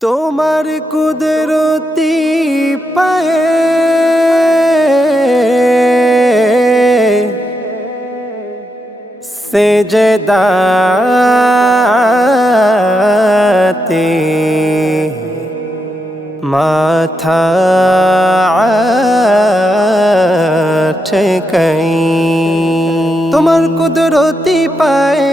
তোমার কুদরতি পায়ে সেজদাতে মাথা ঠেকাই তোমার কুদরতি পায়ে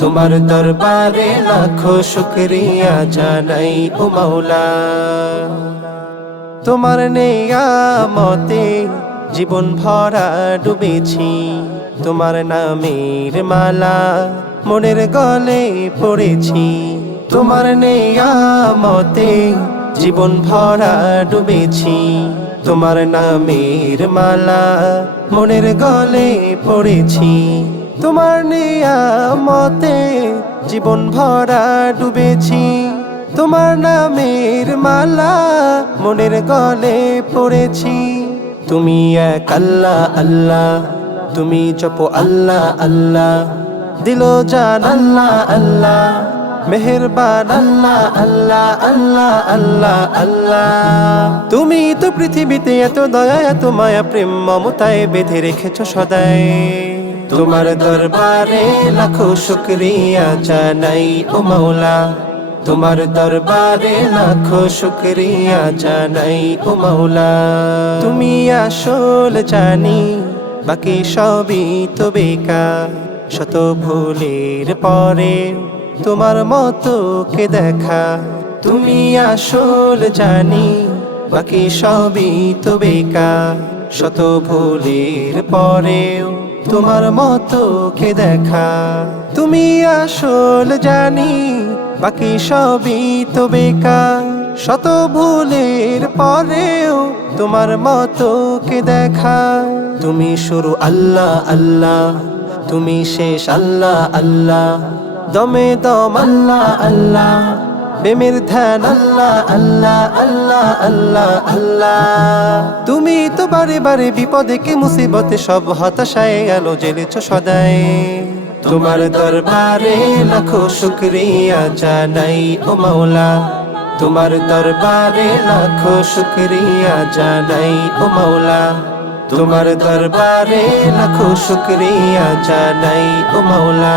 তোমার দরবারে লাখো শুক্রিয়া জানাই ও মাওলা। তোমার নেয়ামতে জীবন ভরা ডুবেছি, তোমার নামের মালা মনের গলে পড়েছি। তোমার নেয়ামতে জীবন ভরা ডুবেছি, তোমার নামের মালা মনের গলে পড়েছি। তোমার নিয়ামতে জীবন ভরা ডুবেছি। তোমার নামের মালা মনের গলে পড়েছি। তুমি এক আল্লাহ আল্লাহ। তুমি জপো আল্লাহ আল্লাহ। দিল জান আল্লাহ আল্লাহ। মেহেরবান আল্লাহ আল্লাহ আল্লাহ আল্লাহ আল্লাহ। তুমি তো পৃথিবীতে এত দয়া, এত মায়া, প্রেম, মমতায় বেঁধে রেখেছ সদাই তোমার দরবারে লাখো শুক্রিয়া জানাই ও মাওলা। তোমার দরবারে লাখো শুক্রিয়া জানাই ও মাওলা। তুমি আসল জানি, বাকি সবই তো বেকার। শত ভুলের পরে তোমার মতো কে দেখা। তুমি আসল জানি, বাকি সবই তো বেকার। শত ভুলের পরেও তোমার মতো কে দেখা। তুমি আসল জানি, বাকি সবই তো বেকার। শত ভুলের পরেও তোমার মতো কে দেখা। তুমি শুরু আল্লাহ আল্লাহ। তুমি শেষ, আল্লাহ আল্লাহ। দমে দম, আল্লাহ আল্লাহ। প্রেমের ধ্যান, আল্লাহ আল্লাহ আল্লাহ আল্লাহ আল্লাহ। তুমি তো বারে বারে বিপদে কে মুসিবতে সব হতাশায় গেল, জেলেছ সদাই। তোমার দরবারে লাখো শুক্রিয়া জানাই, ও মাওলা। তোমার দরবারে লাখো শুক্রিয়া জানাই, ও মাওলা। তোমার দরবারে লাখো শুক্রিয়া জানাই, ও মাওলা।